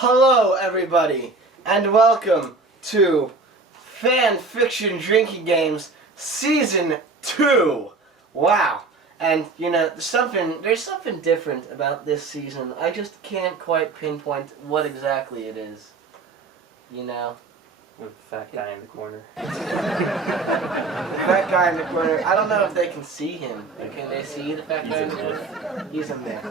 Hello, everybody, and welcome to Fan Fiction Drinking Games Season 2. Wow. And, you know, there's something different about this season. I just can't quite pinpoint what exactly it is. You know? With the fat guy in the corner. The fat guy in the corner. I don't know if they can see him. Can they see the fat guy in the corner? He's a myth.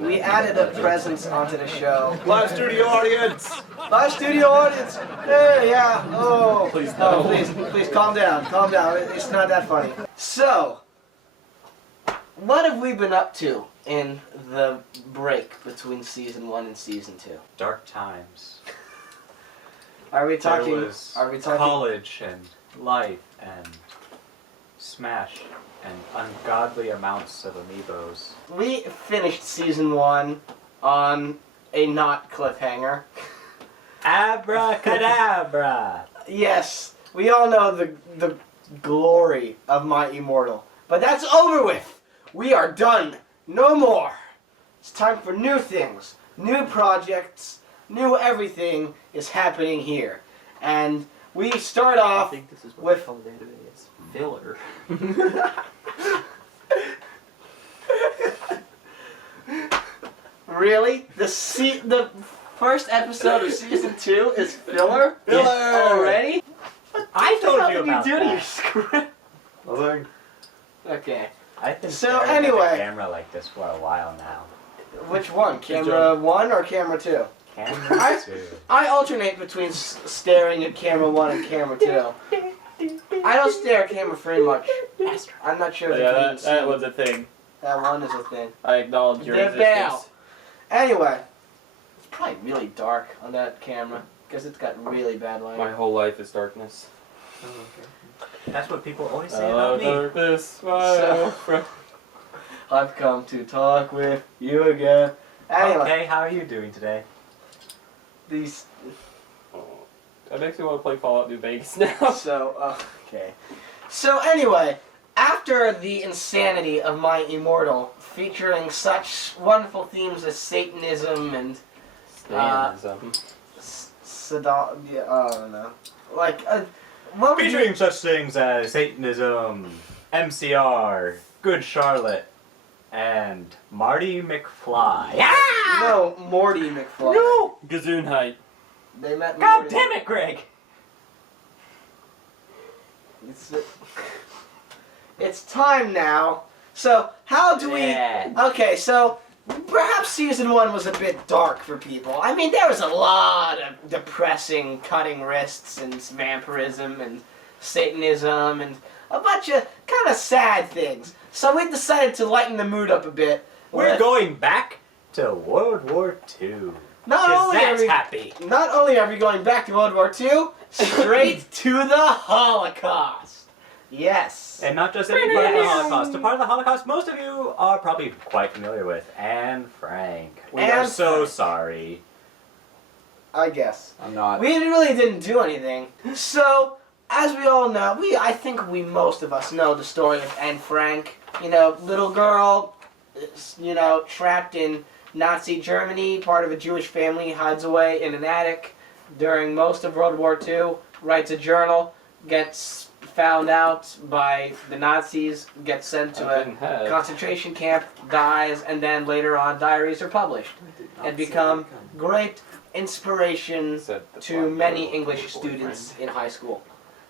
We added a presence onto the show. Live studio audience! Live studio audience! Hey, yeah. Oh, Please no. Please calm down. Calm down. It's not that funny. So, what have we been up to in the break between Season 1 and Season 2? Dark times. Are we talking college and life and Smash and ungodly amounts of amiibos. We finished Season 1 on a not cliffhanger. Abracadabra! Yes, we all know the glory of My Immortal. But that's over with! We are done! No more! It's time for new things, new projects, new everything is happening here. And we start off I think this is what with... we call it is filler. Really? The first episode of Season 2 is filler? Filler! Already? I told you What about did you do to your that. script? Nothing. Okay. I've been So, staring at anyway. the camera like this for a while now. Which one? Camera 1 or camera 2? Camera 2. I alternate between staring at camera 1 and camera 2. I don't stare at camera 3 much. I'm not sure if you can even see. That was a thing. That one is a thing. I acknowledge your They're existence. bow. Anyway, it's probably really dark on that camera because it's got really bad lighting. My whole life is darkness. That's what people always say Hello, about me. darkness, my old friend. I've come to talk with you again. Anyway, Okay, how are you doing today? these. That makes me want to play Fallout New Vegas now. So, okay. So anyway, after the insanity of My Immortal, featuring such wonderful themes as Satanism and Stanism. Saddam, yeah, I don't know. Like, what would you... Featuring such things as Satanism, MCR, Good Charlotte, and Marty McFly. Ah! No, Morty McFly. No! Gesundheit. They met God Morty. damn it, Greg! It's time now. So, how do we... Yeah. Okay, so, perhaps Season 1 was a bit dark for people. I mean, there was a lot of depressing cutting wrists and vampirism and Satanism and a bunch of kind of sad things. So we decided to lighten the mood up a bit. We're with- going back to World War II. Not 'Cause only are that's we... happy. Not only are we going back to World War II, straight to the Holocaust. Yes. And not just any part of the Holocaust. The part of the Holocaust most of you are probably quite familiar with. Anne Frank. We are Anne so Frank. sorry. I guess. I'm not. We really didn't do anything. So, as we all know, I think most of us know the story of Anne Frank. You know, little girl, you know, trapped in Nazi Germany, part of a Jewish family, hides away in an attic during most of World War II, writes a journal, gets found out by the Nazis, gets sent to a concentration camp, dies, and then later on diaries are published and become great inspiration to many English students in high school.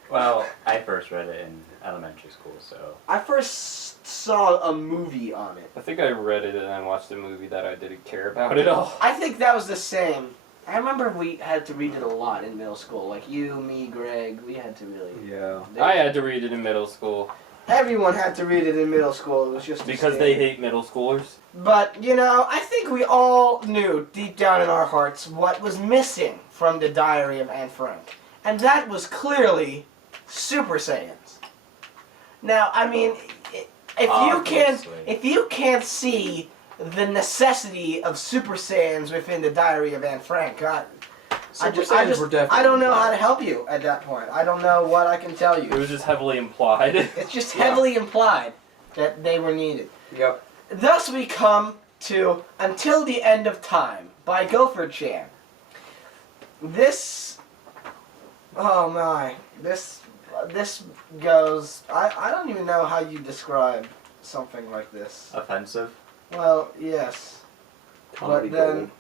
Well, I first read it in elementary school, so... I first saw a movie on it. I think I read it and I watched a movie that I didn't care about at all. I think that was the same. I remember we had to read it a lot in middle school. Like you, me, Greg, we had to really... Yeah. I had to read it in middle school. Everyone had to read it in middle school. It was just a Because standard. they hate middle schoolers. But, you know, I think we all knew deep down in our hearts what was missing from the Diary of Anne Frank. And that was clearly Super Saiyans. Now, I mean, if you can't see the necessity of Super Saiyans within the Diary of Anne Frank, I don't know how to help you at that point. I don't know what I can tell you. It was just heavily implied. It's just heavily implied that they were needed. Yep. Thus we come to Until the End of Time by Gopher Chan. This, oh my, this goes, I don't even know how you describe something like this. Offensive. Well, yes. Comedy But then, gold.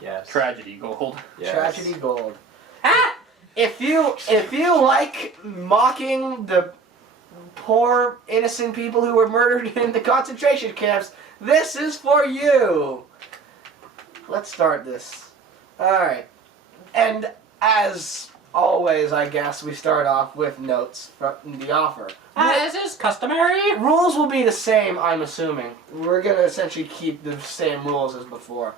Yes. Tragedy gold. Yes. tragedy gold. If you like mocking the poor innocent people who were murdered in the concentration camps, this is for you. Let's start this. Alright. And as always, I guess, we start off with notes from the offer. As is customary. Rules will be the same, I'm assuming. We're going to essentially keep the same rules as before.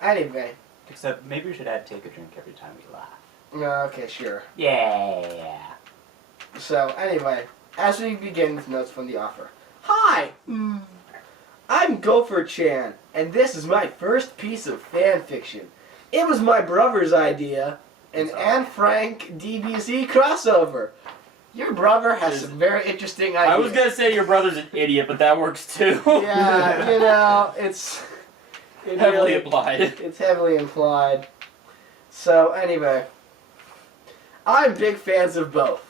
Anyway. Except maybe we should add take a drink every time we laugh. Okay, sure. Yeah. So, anyway, as we begin with notes from the offer. Hi! I'm Gopher Chan, and this is my first piece of fan fiction. It was my brother's idea, an Anne Frank DBZ crossover. Your brother has some very interesting ideas. I was gonna say your brother's an idiot, but that works too. Yeah, you know, it's heavily implied. It's heavily implied. So, anyway. I'm big fans of both.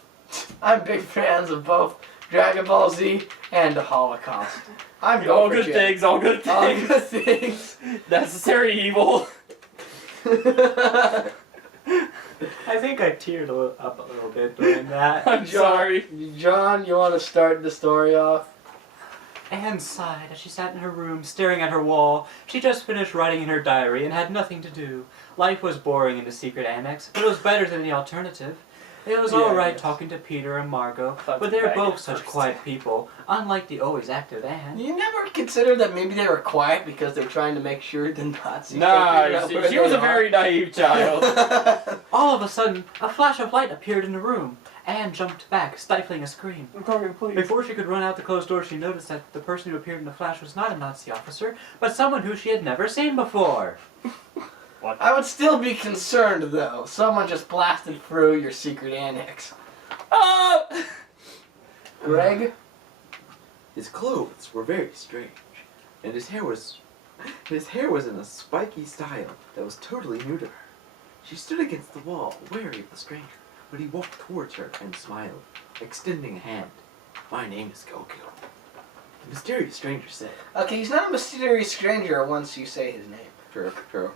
I'm big fans of both Dragon Ball Z and the Holocaust. I'm All Gopher good Chan. things, all good All things. good things. Necessary evil. I think I teared up a little bit during that. I'm sorry. John, you want to start the story off? Anne sighed as she sat in her room, staring at her wall. She just finished writing in her diary and had nothing to do. Life was boring in the secret annex, but it was better than the alternative. It was Yeah, alright yes. talking to Peter and Margot, Thought but they're bag both at such first. quiet people, unlike the always active Anne. You never considered that maybe they were quiet because they're trying to make sure the Nazis Nah, don't you figure out see, where she was they a very naive child. are. All of a sudden, a flash of light appeared in the room. Anne jumped back, stifling a scream. I'm talking, please. Before she could run out the closed door, she noticed that the person who appeared in the flash was not a Nazi officer, but someone who she had never seen before. I would still be concerned, though. Someone just blasted through your secret annex. Oh! Greg? His clothes were very strange, and his hair was in a spiky style that was totally new to her. She stood against the wall, wary of the stranger, but he walked towards her and smiled, extending a hand. My name is Goku. The mysterious stranger said. Okay, he's not a mysterious stranger once you say his name. True, true.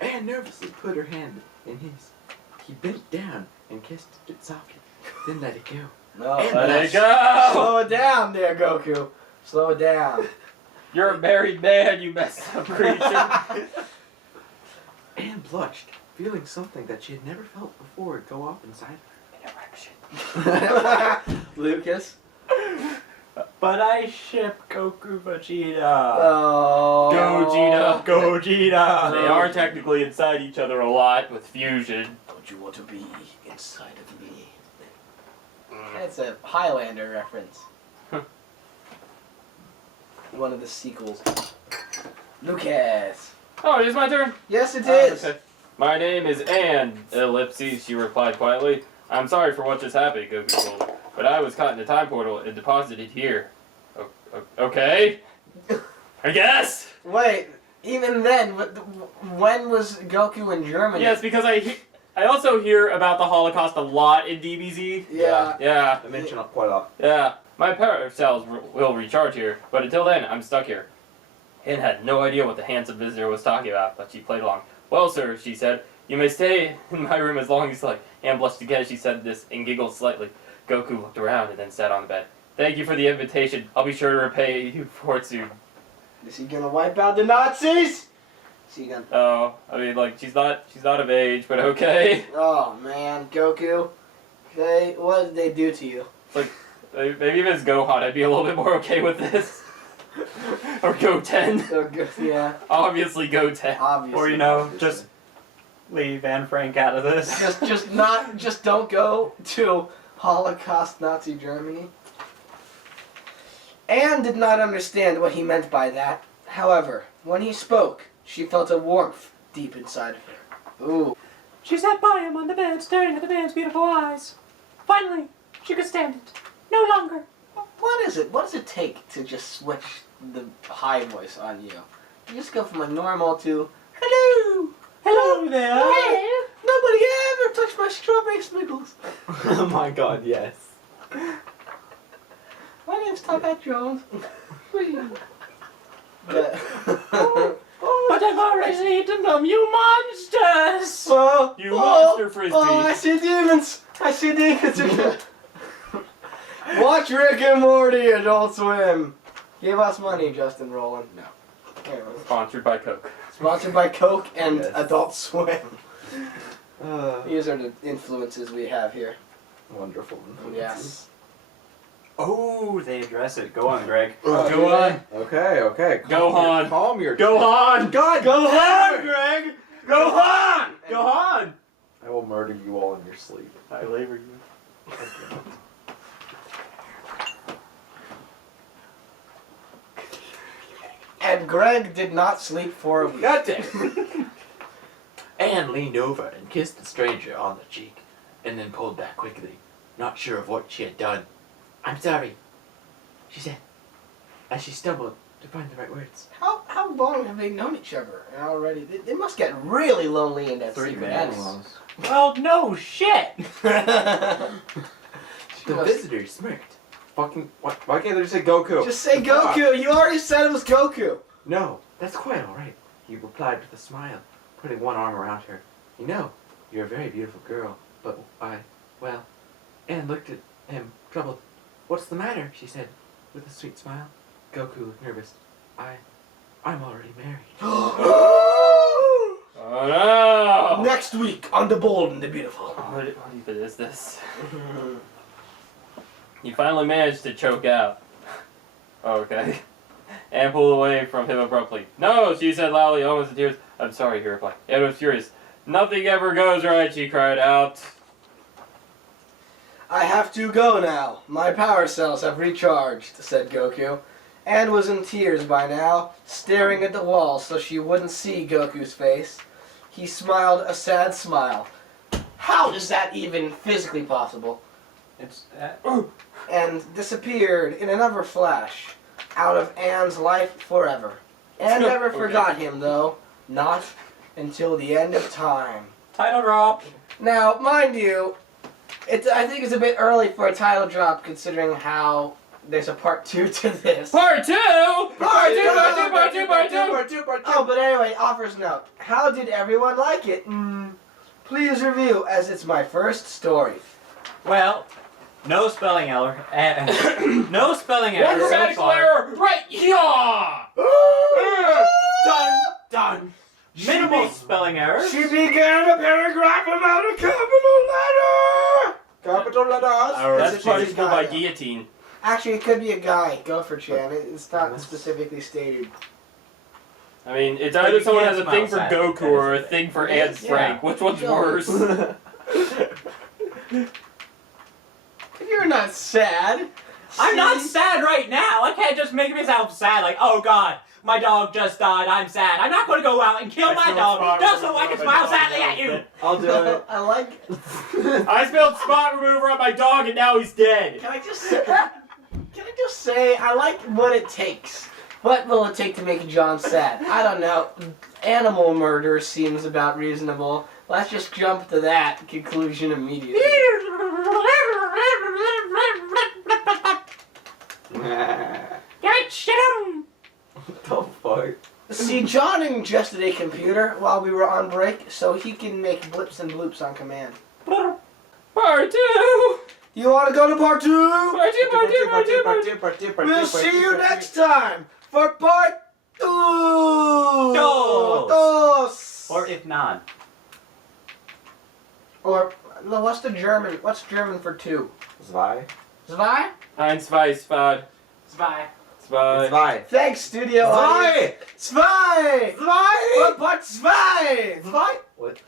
Anne nervously put her hand in his. He bent down and kissed it softly, then let it go. No, And Let it go! slow it down there, Goku. Slow it down. You're a married man, you messed up creature. Anne blushed, feeling something that she had never felt before go off inside An erection. Lucas? But I ship Goku Vegeta. Oh. Gogeta. Gogeta. They are technically inside each other a lot with fusion. Don't you want to be inside of me? It's a Highlander reference. One of the sequels. Lucas. Oh, it is my turn? Yes, it is. Okay. My name is Anne, ellipses, she replied quietly. I'm sorry for what just happened, Goku told her, but I was caught in a time portal and deposited here. Okay? I guess? Wait, even then, when was Goku in Germany? Yes, because I also hear about the Holocaust a lot in DBZ. Yeah. Yeah, I mention it quite a lot. yeah. My power cells will recharge here, but until then, I'm stuck here. Anne had no idea what the handsome visitor was talking about, but she played along. Well, sir, she said, you may stay in my room as long as you like. Anne blushed again as she said this and giggled slightly. Goku looked around and then sat on the bed. Thank you for the invitation. I'll be sure to repay you for it soon. Is he gonna wipe out the Nazis? Is he gonna... Oh, I mean, like, she's not of age, but okay. Oh, man, Goku. What did they do to you? Maybe if it's Gohan, I'd be a little bit more okay with this. Or Goten. Yeah, Obviously Goten. obviously. Or, you know, Obviously. just leave Anne Frank out of this. Just don't go to Holocaust Nazi Germany. Anne did not understand what he meant by that. However, when he spoke, she felt a warmth deep inside of her. Ooh. She sat by him on the bed, staring at the man's beautiful eyes. Finally, she could stand it. No longer. What is it? What does it take to just switch the high voice on you. You just go from a normal to hello. Hello there. Nobody ever touched my strawberry sniggles. Oh my god, yes. My name's Tom Jones. But But I've already eaten them, you monsters! oh, You monster frisbee. Oh, I see demons. I see demons again. Watch Rick and Morty, Adult Swim. Give us money, Justin Rowland. No. Anyways. Sponsored by Coke. Sponsored by Coke and Yes. Adult Swim. Uh, These are the influences we have here. wonderful. Yes. Oh, they address it. Go on, Greg. Oh, Go yeah. on. Okay. Go on. Calm your. Go on! God. Go damn on, it. Greg! Go on! Go on! I will murder you all in your sleep. I labor you. And Greg did not sleep for a week. God damn. Anne leaned over and kissed the stranger on the cheek, and then pulled back quickly, not sure of what she had done. "I'm sorry," she said, as she stumbled to find the right words. How long have they known each other already? They must get really lonely in that 3 secret minutes. house. Well, no shit! The visitor smirked. Fucking, why can't they just say Goku? Just say Goku. You already said it was Goku. No, that's quite all right, he replied with a smile, putting one arm around her. "You know, you're a very beautiful girl, but well," Anne looked at him, troubled. "What's the matter?" she said, with a sweet smile. Goku looked nervous. I'm already married." Oh no! Next week on The Bold and the Beautiful. What even is this? You finally managed to choke out. Okay. Anne pulled away from him abruptly. "No," she said loudly, almost in tears. "I'm sorry," he replied. Anne was furious. "Nothing ever goes right," she cried out. I have to go now. My power cells have recharged, said Goku. Anne was in tears by now, staring at the wall so she wouldn't see Goku's face. He smiled a sad smile. How is that even physically possible? It's And disappeared in another flash, out of Anne's life forever. Anne never Okay. forgot him, though. Not until the end of time. title drop. Now, mind you, I think it's a bit early for a title drop considering how there's a part 2 to this. Part 2! Part two, Part 2! Oh, but anyway, author's note. How did everyone like it? Please review, as it's my first story. Well, no spelling error. No spelling error. One so grammatical far. error right here! Done. Minimal spelling errors. She began a paragraph without a capital letter! Capital letters? That's punishable by guillotine. Actually, it could be a guy. Go for Chan. It's not specifically stated. I mean, it's But either you someone can't has a thing for smile sad. Goku That or a is thing for It Aunt is, Frank. yeah. Which one's No. worse? You're not sad. I'm not See? sad right now. I can't just make myself sad like, oh god, my dog just died, I'm sad. I'm not going to go out and kill my dog just so I can smile sadly at you. I'll do it. I like it. I spilled spot remover on my dog and now he's dead. Can I just say I like what it takes. What will it take to make John sad? I don't know. Animal murder seems about reasonable. Let's just jump to that conclusion immediately. What the fuck? See, John ingested a computer while we were on break, so he can make blips and bloops on command. Part 2! You want to go to part 2? Part 2! We'll see you next time for part 2. Dos. Dos. Or if not. Or no, what's German for 2? Zwei. Zwei? Ein, zwei, spad. Zwei. Zwei. Zwei. Thanks, studio audience. Zwei. Zwei. But zwei. Zwei. What?